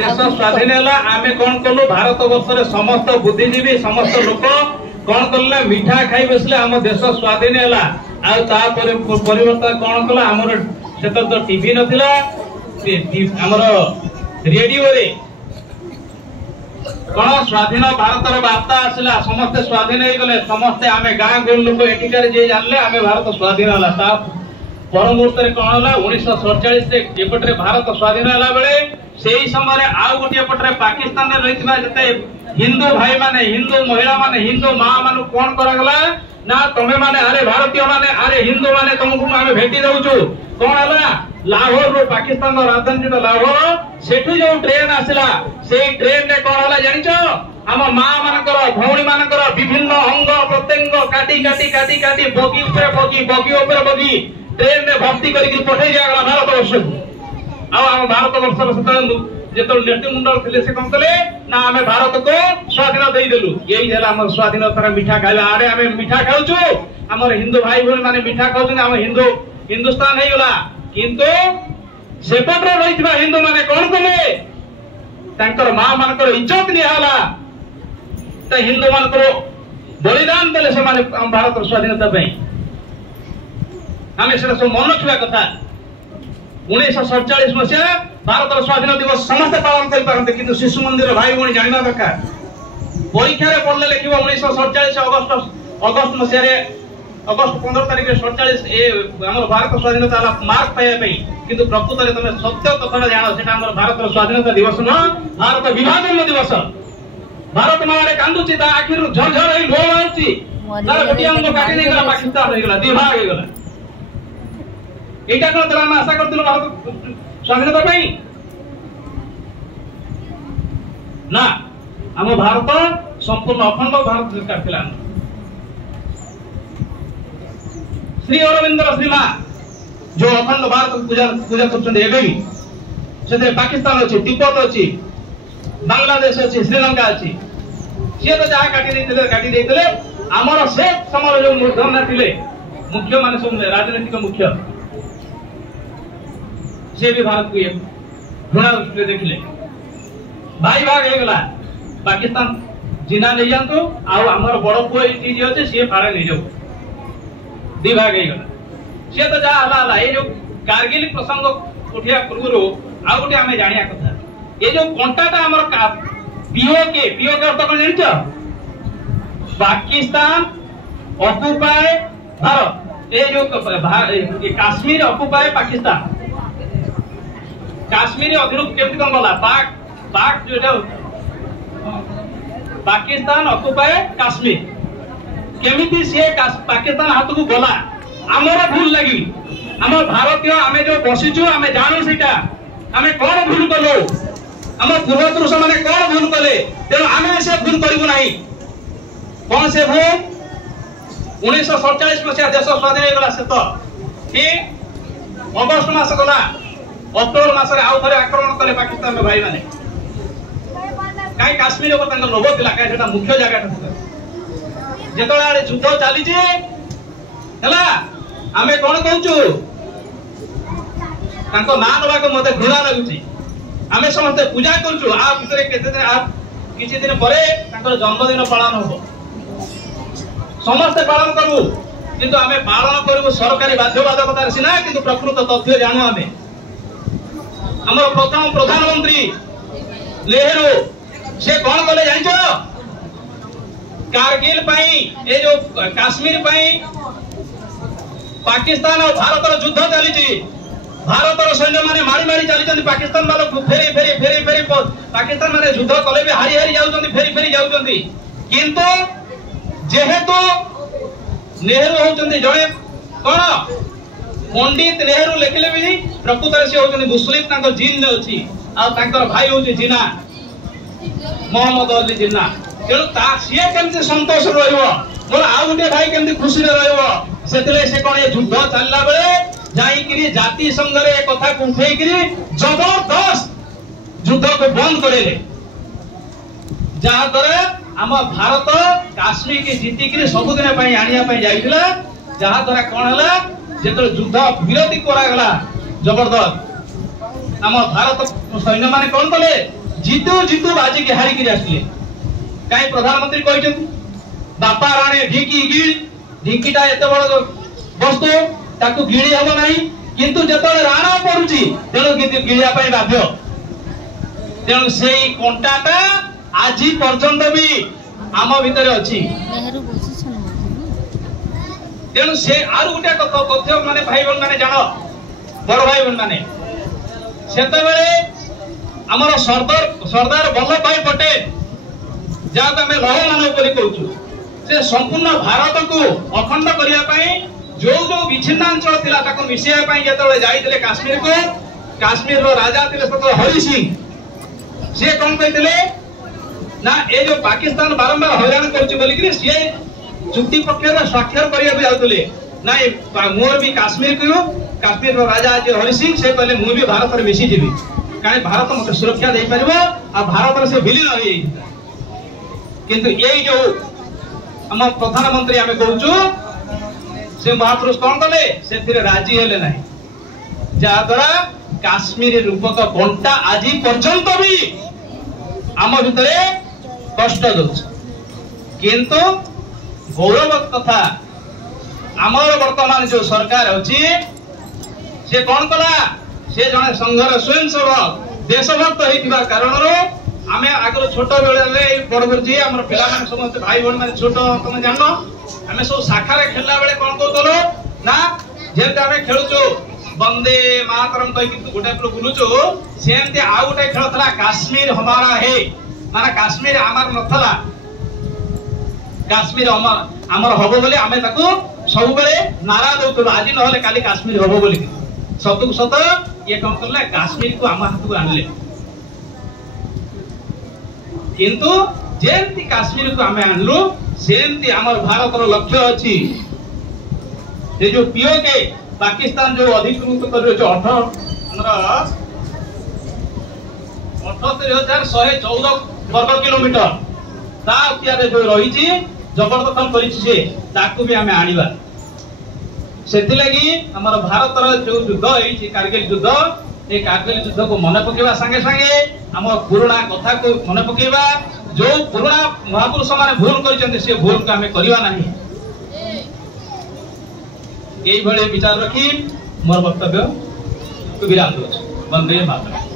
देश स्वाधीन है आम कौन कलु भारत वर्ष समस्त बुद्धिजीवी समस्त लोक कौन कले मिठा खाई बसले आम देश स्वाधीन है परिवर्तन कौन कला आमर से तो टीवी नथिला आमर रेडियो रे कौन स्वाधीन भारत वार्ता आसला समस्ते स्वाधीन हो गले समस्ते आम गाँ गोल लोक एटिकार जे जानले आम भारत स्वाधीन है पर मुहूर्त कौन है 1947 एपटे भारत स्वाधीन है बेले से समय आउ गोटे पटे पाकिस्तान रही हिंदू भाई माने हिंदू महिला माने हिंदू माँ मान कौन करागला ना तुम्हें माने अरे भारतीय माने अरे हिंदू माने तुमको आम भेटी दउचु कौन है लाहौर रो पाकिस्तान राजधानी लाहौर सेठू जो ट्रेन आसला से ट्रेन रे कौन है जानिछ आम माँ मानकर भौणी मानकर विभिन्न अंग प्रत्यंग काटी काटी काटी काटी बगी ऊपर बगी बगी ऊपर बगी ट्रेन रे भर्ती करके पठेई दिया भारत वर्ष आम भारत वर्ष जो नेतृमंडल थे से कौन कले ना आम भारत को स्वाधीन देदेलु यही है स्वाधीनतार मिठा खाइबा आड़े आम मिठा खाऊचु आम हिंदू भाई भाई माने मिठा खाऊँ आम हिंदू हिंदुस्तान हो गला किंतु सेपटे रही हिंदू माने कौन कले तांकर माँ मानकर इज्जत निहाला हिंदू मानकर बलिदान देले से माने भारत स्वाधीनता आम से सब मन रखा कथा 1947 मसीहा भारत स्वाधीन दिवस समस्त पालन करते किंतु शिशु मंदिर भाई भौणी जाना दरकार परीक्षा पढ़ले लिख 1947 अगस्त मसीह अगस्त 15 तारिख 47 आम भारत स्वाधीनता मार्क पाइबा किंतु प्रकृत में तुम सत्य कथा जान से भारत स्वाधीनता दिवस नुह भारत विभाजन दिवस भारत माँ कांदुची आखिर झरझर लुह बाहर गोटे अंग काटी नहीं पाकिस्तान हो गला दिभाग हो गला एटा कौन आम आशा करथिलु भारत स्वाधीनता ना आम भारत संपूर्ण अखंड भारत सरकार थिला श्री अरविंद श्रीमा जो अखंड भारत पूजा पूजा करछन्ते एबे भी से पाकिस्तान अछि तिब्बत अछि बांग्लादेश अछि श्रीलंका अछि से तो जहाँ काटी देते आमर से समय जो मूर्धन्य थिले मुख्य माने सब राजनीतिक मुख्य से भी भारत को घृणा दृष्टि देखले भाई भाग हो गला पाकिस्तान जिना नहीं जानतो आमर बड़ पुओ जी अच्छे सी फाड़े नहीं जाऊ दी भाग हो गला सी तो जहाँ हला ये जो कारगिल प्रसंग उठिया पूर्व आउ गोटे आम जानिया कथा ये जो कंटाटा आमर पीओके अर्थ कौन जान पाकिस्तान ऑक्युपाई भारत ये जो काश्मीर ऑक्युपाई पाकिस्तान काश्मीर अधिरूप केमती कौन गला पाक जो पाकिस्तान ऑक्युपाई काश्मीर केमिति से पाकिस्तान हाथ को गला आमर भूल लगी आम भारतीय आम जो बसीचु आम जानू सीटा आम कौन भूल कलु आम पूर्वपुरुष मैंने कौन भूल कले तेणु आम से भूल करूँ ना कौन से भूल 1947 मसीहा देश स्वाधीन हो गला से तो ठीक अगस्ट मास गला अक्टोबर मास आउ थे आक्रमण कले पाकिस्तान भाई माने कहीं काश्मीर लोभ था कहीं मुख्य जगह जो युद्ध चली आम कौन कहूँ ना नवा मत घृणा लगुच आम समस्त पूजा करुचु किसी दिन पर जन्मदिन पालन हम समस्ते पालन करू किंतु आम पालन करू सरकारी बाध्यबाधकतार सीना किंतु प्रकृत तथ्य जानू आम आम प्रथम प्रधानमंत्री नेहरू से कौन कले जान कारगिल ये जो काश्मीर पाकिस्तान और भारत युद्ध चली भारत सैन्य माने मारी मारी चली पाकिस्तान वालों फेरी फेरी फेरी फेरी पाकिस्तान माने युद्ध कले भी हारी हारी जाउछन्ति फेरी फेरी जाउछन्ति किंतु जेहेतु नेहरू होउछन्ति जणे कोन पंडित नेहरू लेखिले भी प्रकृत से होउछन्ति मुस्लिम तांको जीन अछि आ तांकर भाई होउछि जिन्ना मोहम्मद अली जिन्ना तेणु सी केमती संतोष रहिबो मोर आ गोटे भाई केमती खुशी रहिबो सेतले से कोन युद्ध चलला बेले जाई जाति संघ रे कथा को उठे जबरदस्त युद्ध को बंद करेले जहाँ द्वारा आम भारत काश्मीर की जीतिक सबुदिन आनिया जाइला जहाँ द्वारा कौन है जो युद्ध विरोधी करागला जबरदस्त आम भारत सैन्य माने कौन कले जितु जितु बाजी के हारी के आसले काई प्रधानमंत्री कहते बापा राणे ढिंकी गिळ ढिंकीटा एते बड़ वस्तु ताकू गिळी हबो नाही किंतु जेतले राणा पडुची तेणु किंतु गिळिया पई बाध्य तेणु सेई कंटाटा आजी पर्यंत भी आम भितर अछि तेणु से आरु गुटे तथ्य माने भाई बहन माने जानो बड़ भाई बहन माने सेते बेले हमर सरदार वल्लभ भाई पटेल जाक हमें लौह मानव करी कहूछु से संपूर्ण भारत को अखंड करिया पई जो जो विच्छिन्नांचल थिला ताको मिसिया पई जेतले जाइतले काश्मीर को काश्मीर रो राजा थिले सतो हरि सिंह से कोन कहतिले ना ए जो पाकिस्तान बारंबार हैरान करछु बोली कि से चुक्ति पक्ष स्वाक्षर करिया भी जाउतले ना मोर भी काश्मीर को काश्मीर रो राजा जे हरि सिंह से कहले मु भी भारत रे मिसी जेबी काहे भारत मते सुरक्षा दे परबो आ भारत रे से विलीन होई किंतु एई जो हम प्रधानमंत्री आमे कहूछु से महापुरुष कौन कले से राजी हेले नहीं जहा द्वारा काश्मीर रूपक बंटा आज पर्यंत भी आम भितर कष्ट दउछ किंतु गौरव कथा आमर वर्तमान जो सरकार अछि से कौन कला से जने संघर स्वयंसेवक देशभक्त होइतिबा कारणरो आमे आगरो छोट बेले बड़गुरुजी हमर पिला माने समस्त भाई बहन माने छोट तुम जाननो आमे सब शाखा रे खेलला बेले कोन कहतलो ना जेंते आमे खेलुचो वंदे मातरम कहि किंतु गोटे पर बुलुचो सेंते आ गोटे खेल थला काश्मीर हमारा है माने काश्मीर आमार नथला काश्मीर आमर हबो बोले आमे ताको सब बेले नारा दउतलो आज न होले काली काश्मीर हबो बोली सतु सत ये कोन करले काश्मीर को आमा हाथ को आनले किंतु जेंती काश्मीर को आमे आनलु सेंती हमर भारत रो लक्ष्य अछि जे जो पीओके पाकिस्तान जो अधिकृत करियो जो 78114 वर्ग किलोमीटर ता अत्यारे जो रही छी जबरदखल करी छी ताकू भी आमे आनिबा सेति लागि हमर भारत रो जो युद्ध होई छी कारगिल युद्ध ए कारगिल युद्ध को मन पकेबा संगे संगे हम पुराना कथा को मन पकेबा जो पुराना महापुरुष माने भूल करिसंते से भूल को हमें करिवा नहीं एई भले विचार रखी मोर वक्तव्य को विराम दो वंदे मातरम।